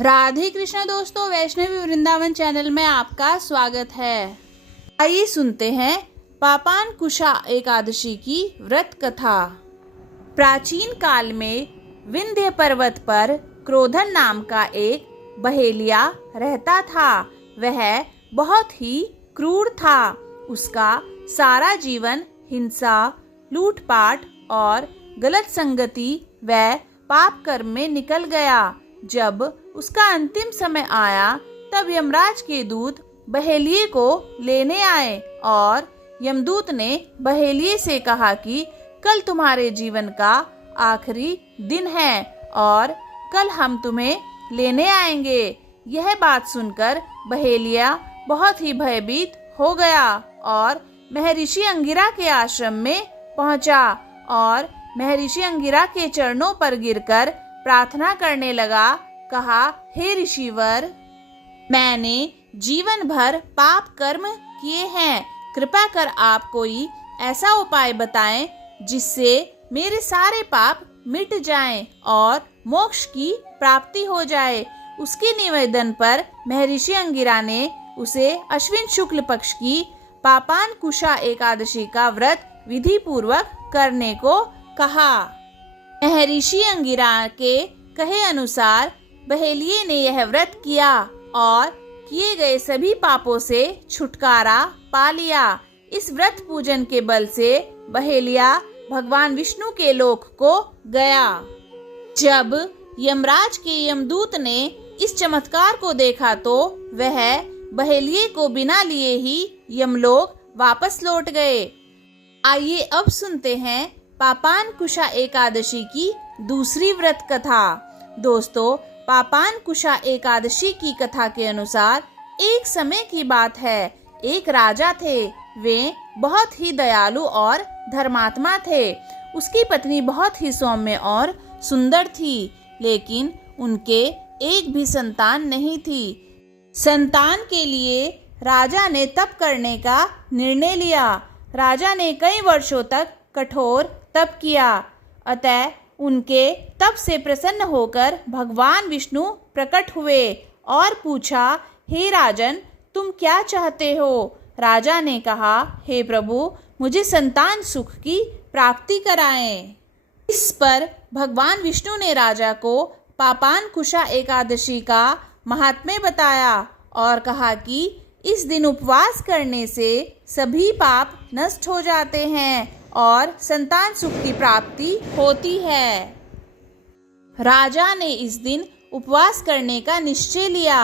राधे कृष्ण दोस्तों, वैष्णवी वृंदावन चैनल में आपका स्वागत है। आइए सुनते हैं पापानकुशा एकादशी की व्रत कथा। प्राचीन काल में विंध्य पर्वत पर क्रोधन नाम का एक बहेलिया रहता था। वह बहुत ही क्रूर था। उसका सारा जीवन हिंसा, लूटपाट और गलत संगति व पाप कर्म में निकल गया। जब उसका अंतिम समय आया तब यमराज के दूत बहेलिये को लेने आए और यमदूत ने बहेलिये से कहा कि कल तुम्हारे जीवन का आखिरी दिन है और कल हम तुम्हें लेने आएंगे। यह बात सुनकर बहेलिया बहुत ही भयभीत हो गया और महर्षि अंगिरा के आश्रम में पहुंचा और महर्षि अंगिरा के चरणों पर गिरकर प्रार्थना करने लगा। कहा, हे ऋषिवर, मैंने जीवन भर पाप कर्म किए हैं। कृपा कर आप कोई ऐसा उपाय बताएं जिससे मेरे सारे पाप मिट जाएं और मोक्ष की प्राप्ति हो जाए। उसके निवेदन पर महर्षि अंगिरा ने उसे अश्विन शुक्ल पक्ष की पापानकुशा एकादशी का व्रत विधि पूर्वक करने को कहा। महर्षि अंगिरा के कहे अनुसार बहेलिये ने यह व्रत किया और किए गए सभी पापों से छुटकारा पा लिया। इस व्रत पूजन के बल से बहेलिया भगवान विष्णु के लोक को गया। जब यमराज के यमदूत ने इस चमत्कार को देखा तो वह बहेलिये को बिना लिए ही यमलोक वापस लौट गए। आइए अब सुनते हैं पापानकुशा एकादशी की दूसरी व्रत कथा। दोस्तों, पापानकुशा एकादशी की कथा के अनुसार एक समय की बात है। एक राजा थे। वे बहुत ही दयालु और धर्मात्मा थे। उसकी पत्नी बहुत ही सौम्य और सुंदर थी, लेकिन उनके एक भी संतान नहीं थी। संतान के लिए राजा ने तप करने का निर्णय लिया। राजा ने कई वर्षों तक कठोर तप किया। अतः उनके तप से प्रसन्न होकर भगवान विष्णु प्रकट हुए और पूछा, हे राजन, तुम क्या चाहते हो? राजा ने कहा, हे प्रभु, मुझे संतान सुख की प्राप्ति कराएं। इस पर भगवान विष्णु ने राजा को पापानकुशा एकादशी का महात्म्य बताया और कहा कि इस दिन उपवास करने से सभी पाप नष्ट हो जाते हैं और संतान सुख की प्राप्ति होती है। राजा ने इस दिन उपवास करने का निश्चय लिया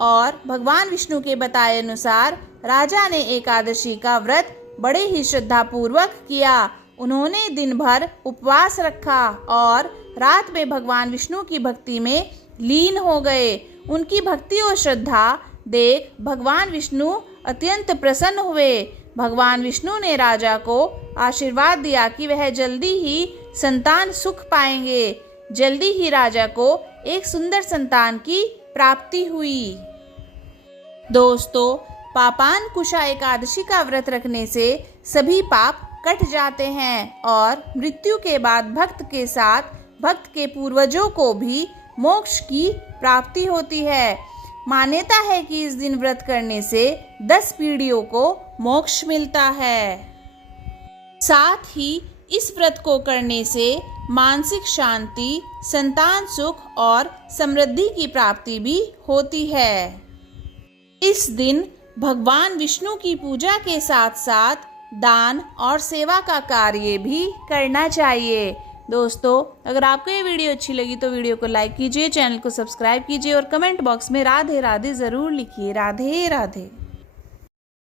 और भगवान विष्णु के बताए अनुसार राजा ने एकादशी का व्रत बड़े ही श्रद्धा पूर्वक किया। उन्होंने दिन भर उपवास रखा और रात में भगवान विष्णु की भक्ति में लीन हो गए। उनकी भक्ति और श्रद्धा देख भगवान विष्णु अत्यंत प्रसन्न हुए। भगवान विष्णु ने राजा को आशीर्वाद दिया कि वह जल्दी ही संतान सुख पाएंगे। जल्दी ही राजा को एक सुंदर संतान की प्राप्ति हुई। दोस्तों, पापानकुशा एकादशी का व्रत रखने से सभी पाप कट जाते हैं और मृत्यु के बाद भक्त के साथ भक्त के पूर्वजों को भी मोक्ष की प्राप्ति होती है। मान्यता है कि इस दिन व्रत करने से 10 पीढ़ियों को मोक्ष मिलता है। साथ ही इस व्रत को करने से मानसिक शांति, संतान सुख और समृद्धि की प्राप्ति भी होती है। इस दिन भगवान विष्णु की पूजा के साथ साथ दान और सेवा का कार्य भी करना चाहिए। दोस्तों, अगर आपको ये वीडियो अच्छी लगी तो वीडियो को लाइक कीजिए, चैनल को सब्सक्राइब कीजिए और कमेंट बॉक्स में राधे राधे ज़रूर लिखिए। राधे राधे।